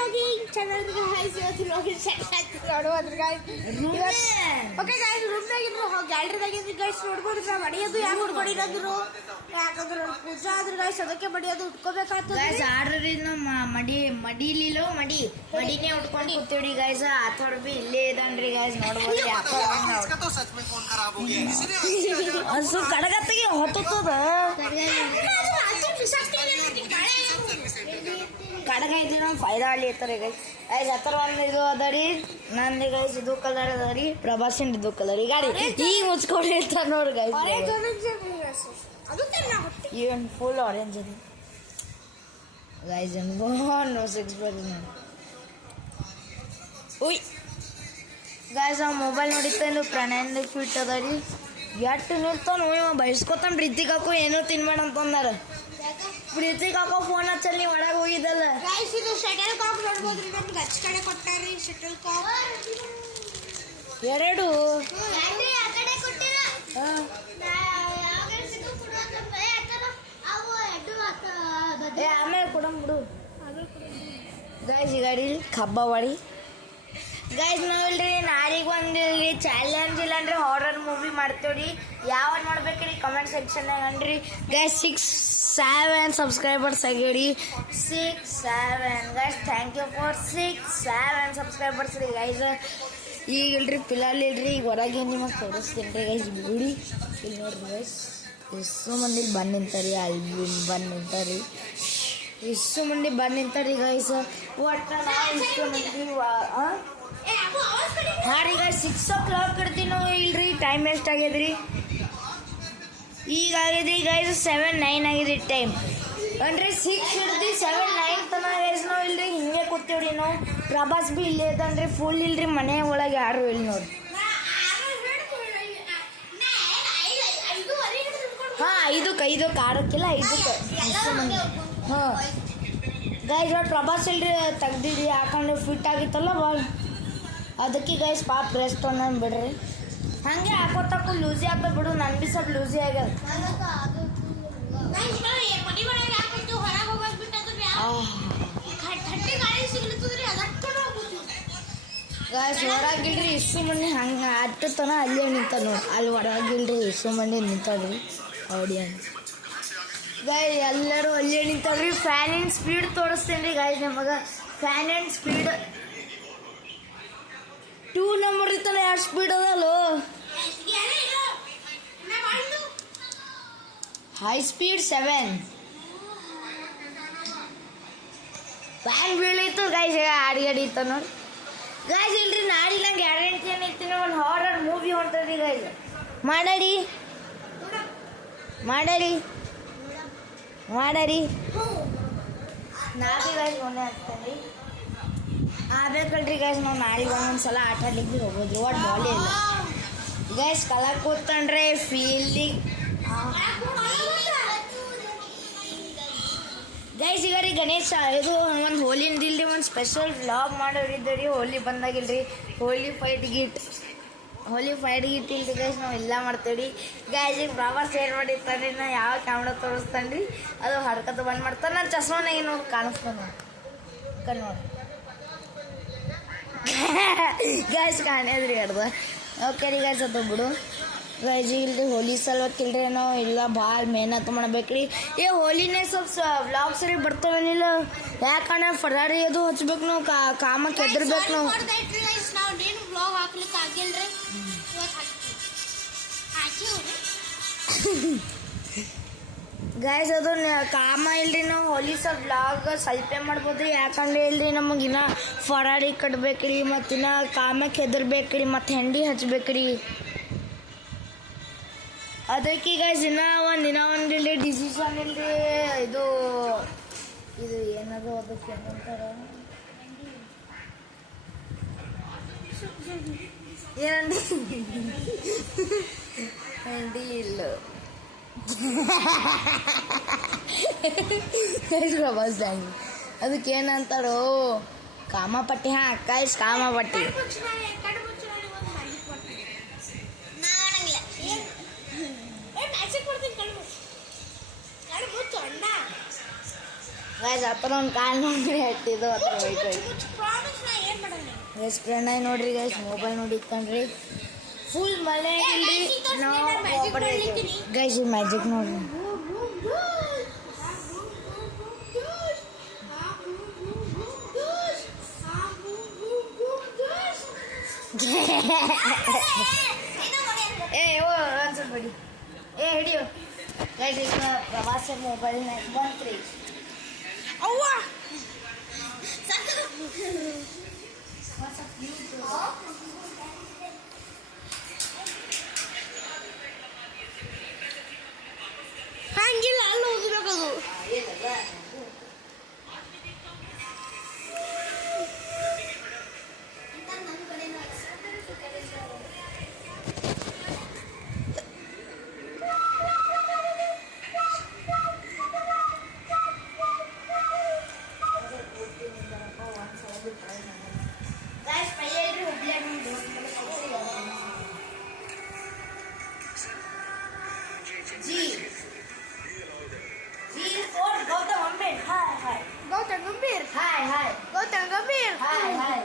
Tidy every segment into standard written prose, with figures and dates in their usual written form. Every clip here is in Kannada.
vlogging channel guys. ಇವತ್ತು vlogging ನೋಡುವುದ್ರ guys. ಓಕೆ guys, ರೂಮ್ ನಾಗಿದ್ರು ಗ್ಯಾಲರಿ ದಾಗಿದ್ರು guys ನೋಡ್ಬೋದಿದ್ರ ಮಡಿಯೋದು ಯಾಕೆ ಹುಡ್ಕೊಂಡಿರೋದ್ರು ಯಾಕಂದ್ರೆ ಪೂಜಾ ಆದ್ರೆ guys ಅದಕ್ಕೆ ಮಡಿಯೋದು ಉಟ್ಕೋಬೇಕಾಗ್ತದೆ guys. ಆರ್ಡರ್ ಮಡಿಲಿಲ್ಲೋ ಮಡಿನೇ ಉಟ್ಕೊಂಡು ಕೂತೀವಿ guys. ಆತೋರ್ ಬಿ ಇಲ್ಲೇ ಇದಾನ್ರಿ guys. ನೋಡ್ಬೋದು ಯಾಕೋ ಅಸು ಕಡಗತ್ತಿಗೆ ಹೊತ್ತದ ಕಡಗ ಐತಿ ನಮ್ಮ ಫೈದಾ ಅಲ್ಲಿ ಇರ್ತಾರೆ ಗೈಸ್. ಗೈಸ್ ಹತ್ತರ ಒಂದು ಇದು ಅದ ರೀ ನಂದು ಗೈಸ್. ಇದು ಕಲರ್ ಅದ ರೀ ಪ್ರಭಾಸಿಂದ ಇದು ಕಲರ್. ಈ ಗಾಡಿ ಈಗ ಮುಚ್ಕೊಂಡು ಇರ್ತಾರ ನೋಡ್ರಿ ಗೈಸ್. ಇವನ್ ಫುಲ್ ಆರೆಂಜ್ ಅದ ಗೈಸ್. ನೋ ಸಿಕ್ಸ್ ಬರ್ ಉಯ್ ಗೈಸ್. ಆ ಮೊಬೈಲ್ ನೋಡಿತ್ತು ಪ್ರಣಯಂದ ಫಿಟ್ ಅದ ರೀ. ಎಷ್ಟು ನಿಲ್ತಾನ ಬಯಸ್ಕೊತಾನ ಪ್ರೀತಿಗಾಕು ಏನೋ ತಿನ್ಬೇಡ ಅಂತಂದಾರ. ಪ್ರೀತಿಗಾಕೋ ಫೋನ್ ಹಚ್ಚಲ್ಲಿ ಒಳಗೆ ಹೋಗಿದ್ದಲ್ಲ ಗೈಸ್. ಇದು ಶಟಲ್ ಕಾಕ್ ನೋಡ್ಬೋದ್ರಿ ನಮ್ಗೆ ಹಚ್ ಕಡೆ ಕೊಟ್ಟಾರ್ರಿ ಶಟಲ್ ಕಾಕ್ ಎರಡು ಆಮೇಲೆ ಕೊಡಂಬಿಡು ಗೈಸ್. ಈ ಗಾಡಿ ಕಬ್ಬವಾಡಿ ಗೈಸ್. ನಾವಿಲ್ರಿ ನಾಳೆಗೆ ಒಂದಿಲ್ರಿ ಚಾಲೆಂಜ್ ಇಲ್ಲಂದ್ರೆ ಹಾರರ್ ಮೂವಿ ಮಾಡ್ತೇವ್ರಿ. ಯಾವ ನೋಡ್ಬೇಕ್ರಿ ಕಮೆಂಟ್ ಸೆಕ್ಷನ್ನಾಗ ಅನ್ರಿ ಗೈಸ್. 6-7 ಸಬ್ಸ್ಕ್ರೈಬರ್ಸ್ ಆಗ್ಯಾವ್ರಿ. 6-7 guys. Thank you for 6-7 subscribers ರೀ ಗೈಸ್. ಈಗ ಇಲ್ರಿ ಪಿಲಾಲ್ ಇಲ್ರಿ ಈಗ ಹೊರಗೆ ನಿಮಗೆ ತೋರಿಸ್ತೀನಿ ರೀ ಗೈಸ್. ಬಿಡಿ ಇಲ್ಲಿ ನೋಡ್ರಿ ಗೈಸ್. ಎಷ್ಟು ಮಂದಿ ಬಂದು ನಿಂತಾರಿ. ಅಲ್ಲಿ ಬಂದು ನಿಂತಾರಿ. ಎಷ್ಟು ಮಂದಿ ಬಂದು ನಿಂತಾರಿ ಗೈಸ್. ಒಟ್ಟು ನಾವು ಇಷ್ಟು ಮಂದಿ ಹಾಂ ರೀ ಗೈಸ್. 6 o'clock ಇಡ್ತೀವಿ ನಾವು. ಇಲ್ರಿ ಟೈಮ್ ಎಷ್ಟು ಆಗ್ಯದ್ರಿ ಈಗ ಆಗ್ಯದ್ರಿ ಗೈಸ್. 7-9 ಆಗಿದೆ ಟೈಮ್ ಅಂದ್ರೆ 6 ಹಿಡ್ದು 7-9 ತನಕ ಗೈಸ್ ನಾವು ಇಲ್ರಿ ಹಿಂಗೆ ಕೂತೀವ್ರಿ ನಾವು. ಪ್ರಭಾಸ್ ಬಿ ಇಲ್ಲೇ ಇದ್ದಾನ್ರಿ ಫುಲ್. ಇಲ್ರಿ ಮನೆ ಒಳಗೆ ಯಾರು ಇಲ್ಲಿ ನೋಡ್ರಿ. ಹಾಂ 5 ಆಡಕ್ಕಿಲ್ಲ 5 ಹಾಂ ಗೈಸ್. ಇವತ್ತು ಪ್ರಭಾಸ್ ಇಲ್ರಿ ತೆಗ್ದಿದ್ರಿ ಹಾಕೊಂಡು ಫಿಟ್ ಆಗಿತ್ತಲ್ಲ ಭಾಳ. ಅದಕ್ಕೆ ಗೈಸ್ ಪಾಪ ರೆಸ್ಟ್ ಅನ್ನೋದು ಬಿಡ್ರಿ. ಹಂಗೆ ಹಾಕೋತಕ್ಕೂ ಲೂಸಿ ಆಗ್ತದೆ ಬಿಡು. ನನ್ ಬಿ ಸ್ವಲ್ಪ ಲೂಸಿ ಆಗ್ಯದ ಗೈಸ್. ಹೊರಗಿಲ್ರಿ ಇಷ್ಟು ಮಂದಿ ಹಂಗೆ ಹತ್ತತನ ಅಲ್ಲೇ ನಿಂತ ನೋಡಿ. ಅಲ್ಲಿ ಹೊರಗಿಲ್ರಿ ಇಷ್ಟು ಮಂದಿ ನಿಂತಾಳ್ರಿ ಆಡಿಯನ್ಸ್ ಗೈಸ್. ಎಲ್ಲರೂ ಅಲ್ಲೇ ನಿಂತಾಳ್ರಿ. ಫ್ಯಾನ್ ಆ್ಯಂಡ್ ಸ್ಪೀಡ್ ತೋರಿಸ್ತೀನಿ ರೀ ಗೈಸ್ ನಮಗೆ. ಫ್ಯಾನ್ ಆ್ಯಂಡ್ ಸ್ಪೀಡ್ 2 ನಂಬರ್ ಇತ್ತಲ್ಲ. ಎಷ್ಟು ಸ್ಪೀಡ್ ಅದಲ್ಲೋ. ಹೈ ಸ್ಪೀಡ್ 7 ಫ್ಯಾನ್ ಬೀಳಿತ್ತು ಗೈಸ್. ಅಡಿಗಡಿ ಇತ್ತು ನೋಡಿ ಗೈಸ್. ಇಲ್ರಿ ನಾಳೆ ನಂಗೆ ಗ್ಯಾರಂಟಿ ಏನಿರ್ತೀನಿ ಒಂದು ಹಾರರ್ ಮೂವಿ ಹೊಂಟದಿ ಗೈಸ್. ಮಾಡರಿ ನಾಳೆ ಗೈಸ್ ಮೊನ್ನೆ ಆಗ್ತಾನೆ ಆಗ್ಬೇಕಲ್ರಿ ಗೈಸ್. ನಾವು ನಾಳೆಗೆ ಒಂದೊಂದ್ಸಲ ಆಟ ಆಡ್ಲಿಕ್ಕೆ ಹೋಗೋದು. ಒಟ್ಟು ಬಾಲಿ ಇಲ್ಲ ಗೈಸ್. ಕಲರ್ ಕೂತ್ಕೊಂಡ್ರೆ ಫೀಲಿಂಗ್ ಗೈಸ್. ಈಗ ರೀ ಗಣೇಶ ಇದು ಒಂದು ಹೋಲಿಂದ ಇಲ್ರಿ ಒಂದು ಸ್ಪೆಷಲ್ ವ್ಲಾಗ್ ಮಾಡೋರಿದ್ದೀರಿ. ಹೋಲಿ ಬಂದಾಗಿಲ್ರಿ ಹೋಲಿ ಫೈಟ್ ಗಿಟ್ ಇಲ್ರಿ ಗೈಸ್. ನಾವು ಎಲ್ಲ ಮಾಡ್ತೇವ್ರಿ ಗೈಸ್. ಈಗ ಪ್ರಭಾಸ್ ಏನು ಮಾಡಿರ್ತಾನೆ ನಾ ಯಾವ ಕ್ಯಾಮ್ರಾ ತೋರಿಸ್ತಾನೆ ರೀ ಅದು ಹರ್ಕತ ಬಂದ್ ಮಾಡ್ತಾನೆ. ನನ್ನ ಚಸ್ಮಾನಾಗ ನೋಡಿ ಕಾಣಿಸ್ತಾನೆ ನೋಡಿ ಗೈಸ್. ಕಾಣ್ಯದ್ರಿ ಅರ್ಧ. ಓಕೆ ರೀ ಗೈಸ್. ಅದು ಬಿಡು ಗೈಸ್. ಇಲ್ರಿ ಹೋಲಿ ಸಲ್ವಕ್ಕಿಲ್ರಿ ನಾವು ಇಲ್ಲ ಭಾಳ ಮೆಹನತ್ ಮಾಡ್ಬೇಕ್ರಿ. ಹೋಲಿನೇ ಸ್ವಲ್ಪ ವ್ಲಾಗ್ಸ್ ರೀ ಬರ್ತಾವನಿಲ್ಲ. ಯಾಕಂದ್ರೆ ಫರಾರಿ ಅದು ಹಚ್ಬೇಕು ನಾವು. ಕಾಮಕ್ಕೆ ಎದ್ರಬೇಕು ನಾವು ಗೈಸ್. ಅದು ಕಾಮ ಇಲ್ರಿ ನಾವು ಹೋಲಿ ಸ್ವಲ್ಪ ವ್ಲಾಗ್ ಸ್ವಲ್ಪ ಮಾಡ್ಬೋದ್ರಿ. ಯಾಕಂದ್ರೆ ಇಲ್ರಿ ನಮಗಿನ್ನ ಫರಾರಿ ಕಟ್ಬೇಕ್ರಿ. ಮತ್ತಿನ್ನ ಕಾಮಕ್ಕೆ ಹೆದರ್ಬೇಕ್ರಿ. ಮತ್ತು ಹೆಂಡಿ ಹಚ್ಬೇಕ್ರಿ. ಅದಕ್ಕೆ ಗೈಸ್ ದಿನ ಒಂದಿಲ್ರಿ ಡಿಸಿಷನ್ ಇಲ್ರಿ. ಇದು ಏನದು ಅದಕ್ಕೆ ಏನಂತಾರ ಹೆಂಡಿ ಇಲ್ಲ ಪ್ರಭಾಸ್ ಅದಕ್ಕೆ ಏನಂತಾರೋ ಕಾಮಪಟ್ಟಿ. ಹಾಂ ಗೈಸ್ ಕಾಮಪಟ್ಟಿ. ಗೈಸ್ ಅಪ್ಪನ ಒಂದು ಕಾಲ್ ನೋಡಿ ಹಟ್ಟಿದ್ದು ಅದ್ರ ವೈಟ್ ಗೈಸ್ ಫ್ರೆಂಡ್ ಆಗಿ ನೋಡ್ರಿ ಗೈಸ್ ಮೊಬೈಲ್ ನೋಡಿ ಇಟ್ಕೊಂಡ್ರಿ ಫುಲ್ ಮಳೆ ಇಲ್ರಿ ಗೈಸ್ ಈ ಮ್ಯಾಜಿಕ್ ನೋಡ್ರಿ ಏ ಓ ಅನ್ಸಲ್ ಬಿಡಿ ಏ ಹಿಡಿಯೋ ಗೈಸ್ ಈಗ ಪ್ರವಾಸ ಮೊಬೈಲ್ನಾಗ ಬಂತ್ರಿ ಅವ್ವ ಹಂಗಿಲ್ಲ ಅಲ್ಲಿ ಓದಬೇಕದು Gautam Gambhir hi hi Gautam Gambhir hi hi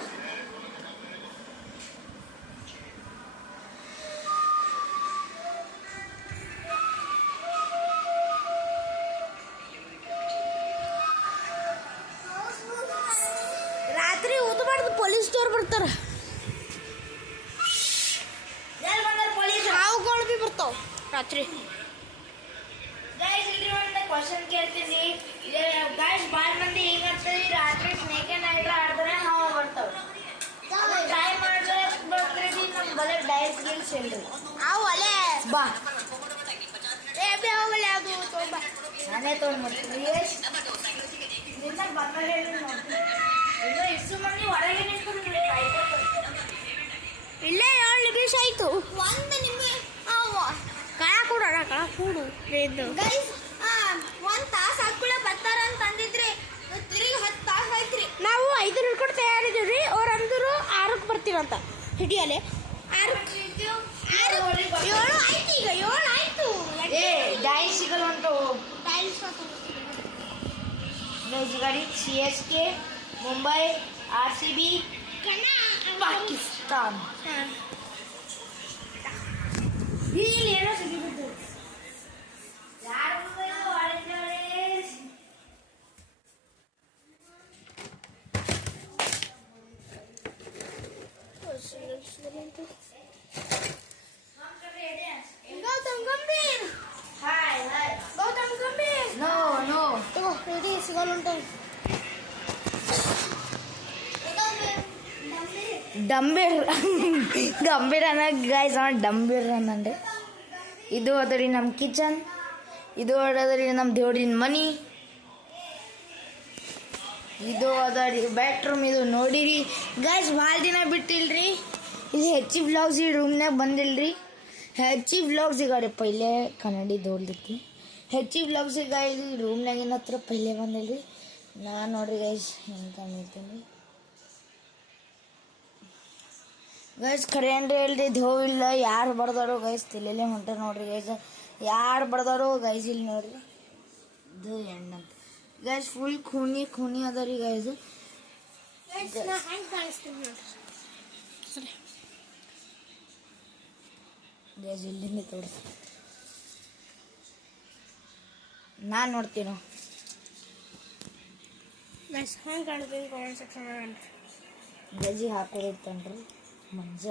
ರಾತ್ರಿ ಊದ್ಬಾರ್ದು ಪೊಲೀಸ್ನವ್ರು ಬರ್ತಾರ ಹಾವುಗಳು ಬಿ ಬರ್ತಾವ ರಾತ್ರಿ ಗೈಸ್ ಇಲ್ಲಿ ಒಂದು ಕ್ವಶನ್ ಕೇಳ್ತೀನಿ ಗೈಸ್ ಭಾಳ ಮಂದಿ ಈಗ ರಾತ್ರಿ ಸ್ನೇಕ್ ಅಂಡ್ ಲ್ಯಾಡರ್ ಆಡಿದ್ರೆ ಹಾವು ಬರ್ತಾವ ಟ್ರೈ ಮಾಡಿದ್ರೆ ಬರ್ತೀರಿ ನಮ್ಮ ಬಲೆ ಡೈಸ್ ಗಿಲ್ಸ್ ಇಲ್ರಿ ಹಾವು ಅಲೆ ಬಾ ಏ ಬಿ ಹೋಗಲ್ಲ ಅದು ತೊಗೊಂಬ ನಾನೇ ತೊಗೊಂಡ್ಬಿಡ್ತೀನಿ ನಿನ್ನ ಬಂದಾಗ ಇಷ್ಟು ಮಂದಿ ಹೊರಗೆ ನಿಂತ್ಕೊಂಡು ಇಲ್ಲೇ 7 ನಿಮಿಷ ಆಯ್ತು 1 ನಿಮಿಷ ಕಳ ಕೊಡೋಣ ಕಳ ಕೂಡು ಗೈಸ್ 1 ತಾಸು ಹಾಕೊಳ್ಳೆ ಬರ್ತಾರ ಅಂತ ಅಂದಿದ್ರಿ ತಿರುಗಿ 10 ತಾಸು ಆಯ್ತ್ರಿ ನಾವು 5 ಹಿಡ್ಕೊಂಡು ತಯಾರಿದ್ದೀವಿ ಅವ್ರು ಅಂದರು 6ಕ್ಕೆ ಬರ್ತೀವಂತ ಹಿಡಿಯಲೆ 6 7 ಆಯ್ತು ಈಗ 7 ಆಯ್ತು ಏ ಡೈಸ್ ಸಿಗಲ್ಲ ಉಂಟು ಟೈಲ್ಸ್ ಗೈಸ್ ಗಾಡಿ CSK ಮುಂಬೈ RCB ಪಾಕಿಸ್ತಾನ್ ಇಲ್ಲಿ ಏನೋ ಸಿಗಿಬಿಟ್ಟು ಯಾರು ಹೊಡೆದವರೇ Gautam Gambhir hi hi Gautam Gambhir no no ತಗೋ ರೆಡಿ ಸಿಗಲ್ಲುಂಟು ಡಂಬೀರ್ ಗಂಭೀರ ಅನ್ನ ಗೈಸ್ ಡಂಬೀರ್ ಅನ್ನಂದ್ರೆ ಇದು ಅದರಿ ನಮ್ಮ ಕಿಚನ್ ಇದು ಅದರಿ ನಮ್ಮ ದೇವ್ರಿನ ಮನಿ ಇದು ಅದರಿ ಬೆಡ್ರೂಮ್ ಇದು ನೋಡಿರಿ ಗೈಸ್ ಭಾಳ ದಿನ ಬಿಟ್ಟಿಲ್ರಿ ಇಲ್ಲಿ ಹೆಚ್ಚಿ ವ್ಲಾಗ್ಸ್ ಈ ರೂಮ್ನಾಗ ಬಂದಿಲ್ರಿ ಹೆಚ್ಚಿ ವ್ಲಾಗ್ಸ್ ಈಗ ಪೈಲೆ ಕನ್ನಡಿ ದೋಲ್ದಿತ್ತು ಹೆಚ್ಚಿ ವ್ಲಾಗ್ಸ್ ಈಗ ಇಲ್ಲಿ ರೂಮ್ನಾಗಿನ ಹತ್ರ ಪೈಲೆ ಬಂದಿಲ್ರಿ ನಾನು ನೋಡ್ರಿ ಗೈಸ್ ಹೆಂಗೆ ಕಾಣಿರ್ತೀನಿ ಗೈಸ್ ಖರೆ ಅಂದ್ರೆ ಇಲ್ರಿ ಧೋವ್ ಇಲ್ಲ ಯಾರು ಬರ್ದಾರೋ ಗೈಸ್ ತಿಲೇಲೆ ಹೊಂಟ ನೋಡ್ರಿ ಗೈಸ್ ಯಾರು ಬರ್ದಾರೋ ಗೈಸ್ ಇಲ್ಲಿ ನೋಡ್ರಿ ಧೋ ಎಣ್ಣಂತ ಗೈಸ್ ಫುಲ್ ಖೂನಿ ಖೂನಿ ಅದ ರೀ ಗೈಸ್ ನಾ ಹೆಂಗೆ ಕಾಣಿಸ್ತೀನಿ ನೋಡ್ರಿ ಗೈಸ್ ಇಲ್ಲಿಂದ ತೋರಿಸಿ ನಾನು ನೋಡ್ತೀನೋ ನೈಸ್ ಹೆಂಗೆ ಕಾಣಿಸ್ತೀನಿ ಕಾಮೆಂಟ್ ಸೆಕ್ಷನ್ ಗಜ್ಜಿ ಹಾಕೋದಿರ್ತನ್ರಿ ಮಂಜ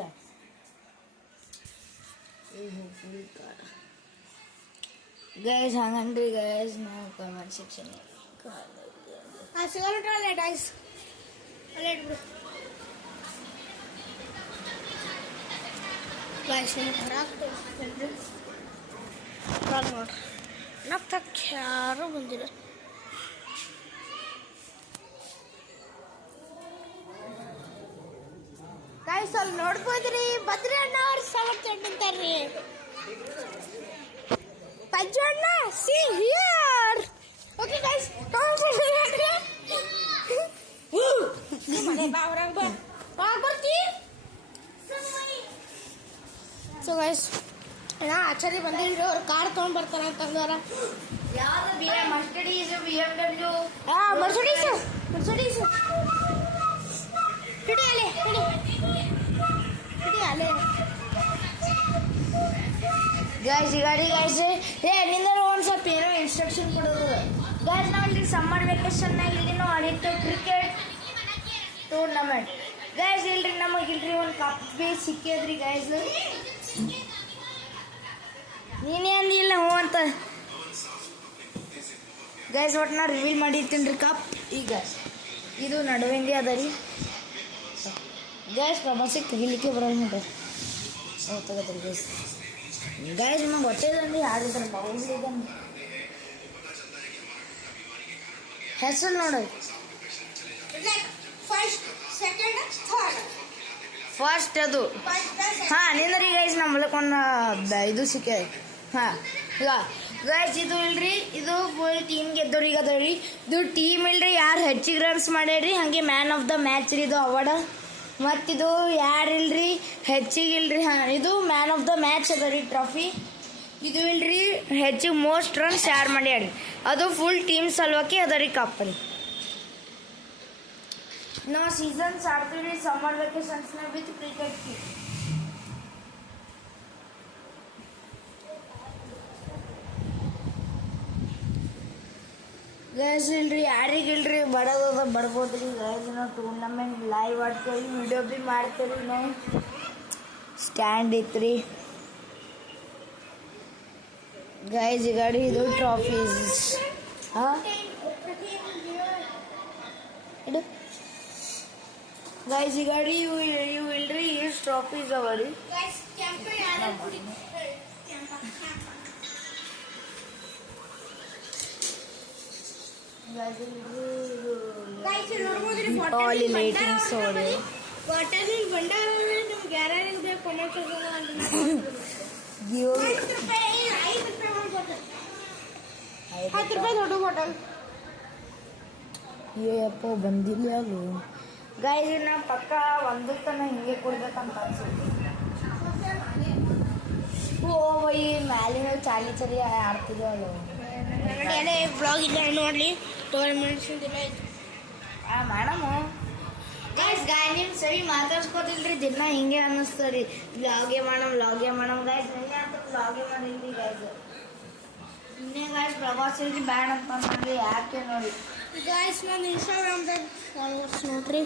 ಫುಲ್ ಕಾರ ಗೈಸ್ ಹಂಗನ್ರಿ ಗೈಸ್ ನಾವು ಕಮೆಂಟ್ ಸೆಕ್ಷನ್ ಸಿಗಲ್ಲುಂಟ ಅಲ್ಲೇ ಡೈಸ್ ಅಲ್ಲೇ ಇಟ್ಬಿಡು ಗೈಸ್ ಹೊರಗೆ ನೋಡ್ರಿ ನಗ್ತಕ್ಕೆ ಯಾರೂ ಬಂದಿಲ್ಲ ಗೈಸ್ ಅಲ್ಲಿ ನೋಡ್ಬೋದ್ರಿ ಬದ್ರಿ ಅಣ್ಣ ಅವ್ರು ಸವತ್ ಅಂತಾರ್ರಿ ಪಜ್ಜು ಅಣ್ಣ ಸಿ ಹಿಯರ್ ಓಕೆ ಗೈಸ್ ಬಾ ಹೊರಗೆ ಬಾ ಬರ್ತಿ ಸೊ ಗೈಸ್ ನಾ ಆಚಾರ್ಯ ಬಂದಿಲ್ರಿ ಅವ್ರು ಕಾರ್ ತೊಗೊಂಡ್ ಬರ್ತಾರ ಅಂತಂದಾರ ಯಾವ್ದು ಮರ್ಸಿಡೀಸ್ BMW ಮರ್ಸಿಡೀಸ್ ಹಿಡಿ ಅಲೆ ಗೈಸ್ ಈ ಗಾಡಿ ಗೈಸ್ ನಿಂದ ಒಂದು ಸ್ವಲ್ಪ ಏನೋ ಇನ್ಸ್ಟ್ರಕ್ಷನ್ ಕೊಡೋದು ಗೈಸ್ ನಾವು ಇಲ್ಲಿ ಸಮ್ಮರ್ ವೆಕೇಶನ್ನಾಗ ಇಲ್ಲಿ ನಾವು ಆಡಿರ್ತೇವೆ ಕ್ರಿಕೆಟ್ ಟೂರ್ನಮೆಂಟ್ ಗೈಸ್ ಇಲ್ರಿ ನಮಗಿಲ್ರಿ ಒಂದು ಕಪ್ ಬಿ ಸಿಕ್ಕಿದ್ರಿ ಗೈಸ್ ನೀನೇ ಅಂದಿಲ್ಲ ಹ್ಞೂ ಅಂತ ಗೈಸ್ ಒಟ್ಟು ನಾ ರಿವೀಲ್ ಮಾಡಿರ್ತೀನಿ ರೀ ಕಪ್ ಈಗ ಇದು ನಡುವಿಂದಿ ಅದ ರೀ ಗೈಸ್ ಪ್ರವಾಸಕ್ಕೆ ತೆಗಿಲಿಕ್ಕೆ ಬರೋಲ್ಲ ನೋಡ್ರಿ ತಗೋತೀರಿ ಗೈಸ್ ಗೈಸ್ ನಿಮಗೆ ಗೊತ್ತಿದಂದ್ರೆ ಯಾರಿದ್ದಾರೆ ಬಾಹುಬಲಿದಂದು ಹೆಸರು ನೋಡಿ ಫಸ್ಟ್ ಅದು ಹಾಂ ನಿಂದ್ರಿ ಗೈಸ್ ನಮ್ಮ ಮೂಲಕ ಒಂದು ಇದು ಸಿಕ್ಕಿದೆ ಹಾಂ ಈಗ ಗೈಸ್ ಇದು ಇಲ್ರಿ ಇದು ಫುಲ್ ಟೀಮ್ ಗೆದ್ದವ್ರಿಗೆ ಅದಾವ್ರಿ ಇದು ಟೀಮ್ ಇಲ್ರಿ ಯಾರು ಹೆಚ್ಚಿಗೆ ರನ್ಸ್ ಮಾಡ್ಯಾರ್ರಿ ಹಾಗೆ ಮ್ಯಾನ್ ಆಫ್ ದ ಮ್ಯಾಚ್ ರೀ ಇದು ಅವಾರ್ಡ್ ಮತ್ತಿದು ಯಾರು ಇಲ್ರಿ ಹೆಚ್ಚಿಗೆ ಇಲ್ರಿ ಹಾಂ ಇದು ಮ್ಯಾನ್ ಆಫ್ ದ ಮ್ಯಾಚ್ ಅದ ರೀ ಟ್ರಾಫಿ ಇದು ಇಲ್ರಿ ಹೆಚ್ಚಿಗೆ ಮೋಸ್ಟ್ ರನ್ಸ್ ಯಾರು ಮಾಡ್ಯಾಡ್ರಿ ಅದು ಫುಲ್ ಟೀಮ್ ಸಲುವಾಗಿ ಅದ ರೀ ಕಪ್ ರೀ ನಾವು ಸೀಸನ್ಸ್ ಆಡ್ತೀವಿ ರೀ ಸಮ್ಮರ್ ವೆಕೇಶನ್ಸ್ನ ವಿತ್ ಕ್ರಿಕೆಟ್ ಕಿ ಗೈಸ್ ಇಲ್ರಿ ಯಾರಿಗಿಲ್ರಿ ಬಡೋದ ಬಡ್ಬೋದ್ರಿ ಗೈಸ್ ನಾವು ಟೂರ್ನಮೆಂಟ್ ಲೈವ್ ಆಡ್ತೀವಿ ವಿಡಿಯೋ ಭೀ ಮಾಡ್ತೀವಿ ನಾವು ಸ್ಟ್ಯಾಂಡ್ ಐತ್ರಿ ಗೈಸ್ ಈ ಗಾಡಿ ಇದು ಟ್ರಾಫೀಸ್ ಹಾಂ ಇಡು ಗೈಸ್ ಈ ಗಾಡಿ ಇವು ಇಲ್ರಿ ಇಷ್ಟು ಟ್ರಾಫೀಸ್ ಅವ ರೀ ಆಲ್ ಲೈಟಿಂಗ್ಸ್ ನೋಡಿ ₹10 ದೊಡ್ಡ ಬಾಟಲ್ ಅಯ್ಯಪ್ಪ ಬಂದಿಲ್ಲ ಅದು ಗೈಸ್ ನಾ ಪಕ್ಕ ಒಂದು ತನ ಹಿಂಗೆ ಕೊಡ್ಬೇಕಂತ ಅನ್ಸುತ್ತೆ ಓ ಈ ಮ್ಯಾಲಿನ ಚಾಲಿ ಚರಿ ಆಡ್ತಿದ್ವು ಅದು ಏನೇ ಬ್ಲಾಗ್ ಇಲ್ಲ ನೋಡಲಿ 12 ಮಿನಿಟ್ಸ್ ಮೇಡಮು ಗೈಸ್ ಗಾಯನ ಸರಿ ಮಾತಾಡ್ಸ್ಕೊತಿಲ್ರಿ ದಿನ ಹಿಂಗೆ ಅನ್ನಿಸ್ತದೆ ರೀ ವ್ಲಾಗೇ ಮಾಡಮ್ ಗೈಸ್ ನಿನ್ನೆ ಅಂತ ವ್ಲಾಗೇ ಮಾಡಿಲ್ರಿ ಗೈಸ್ ನಿನ್ನೆ ಗೈಸ್ ಪ್ರವಾಸ ಇಲ್ರಿ ಬ್ಯಾಡ್ ಅಂತ ಅಂದ್ರಿ ಯಾಕೆ ನೋಡಿ ಗೈಸ್ ನನ್ನ ಇನ್ಸ್ಟಾಗ್ರಾಮ್ದಾಗ ಫಾಲೋವರ್ಸ್ ನೋಡ್ರಿ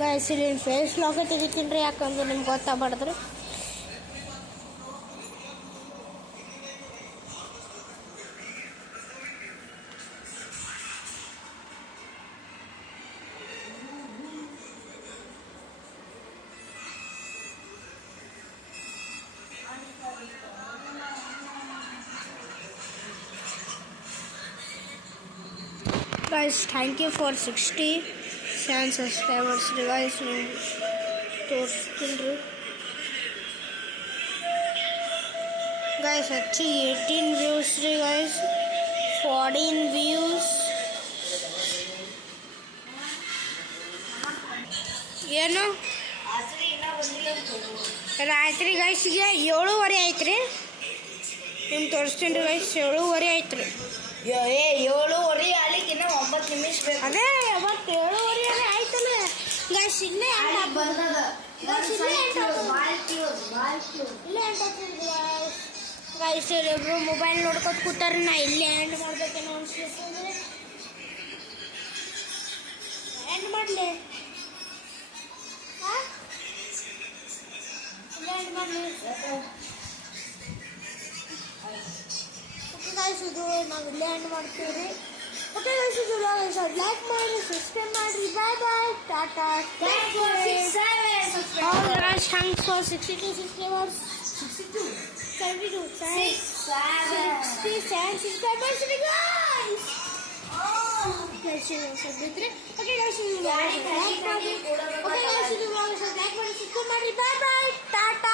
ಗೈಸ್ ಇಲ್ಲಿ ಫೇಸ್ ಲಾಕ ತೆಗಿತೀನಿ ರೀ ಯಾಕಂದ್ರೆ ನಿಮ್ಗೆ ಗೊತ್ತಾಗ್ಬಾರ್ದ್ರಿ guys thank you for 67 subscribers guys ತೋರಿಸ್ತೀನಿ guys अच्छी 18 views ರೀ guys 14 views ಏನು ರಾತ್ರಿ ಗೈಸ್ಗೆ 7:30 ಆಯ್ತು ರೀ ನಿಮ್ಗೆ ತೋರಿಸ್ತೀನಿ ರೀ ಗೈಸ್ 7:30 ಆಯ್ತು ರೀ 7:30 ಆಗ್ಲಿಕ್ಕೆ ಇನ್ನೂ 9 ನಿಮಿಷ ಬೇಕು ಅದೇ ಅವತ್ತು 7:30 ಆಯ್ತಲ್ಲ ಗೈಸ್ ಇಲ್ಲೇ ಗೈಸ್ ಇಬ್ಬರು ಮೊಬೈಲ್ ನೋಡ್ಕೊತ ಕೂತಾರ ನಾ ಇಲ್ಲೇ ಎಂಡ್ ಮಾಡ್ಬೇಕೇನೋ ಅನ್ಸ್ಲಿಕ್ಕೆ ಎಂಡ್ ಮಾಡಲಿ ಎಂಡ್ ಮಾಡಲಿ ಓಕೆ ಗೈಸ್ ಇದು ನಾವು ಇಲ್ಲೇ ಎಂಡ್ ಮಾಡ್ತೀವಿ ರೀ ಓಕೆ ಗೈಸ್ ಇದು ಲೈಕ್ ಮಾಡಿ ಸಬ್ಸ್ಕ್ರೈಬ್ ಮಾಡಿ ಬಾಯ್ ಬಾಯ್ Tata Thanks for 67 subscribers. All guys, thanks for 62 subscribers. 62 72 67 67 subscribers guys. Guys, okay guys, ಗಾಡಿ ಖರೀದಿ ಮಾಡಿ okay guys, ಇದು like ಮಾಡಿ subscribe ಮಾಡಿ bye bye ಟಾಟಾ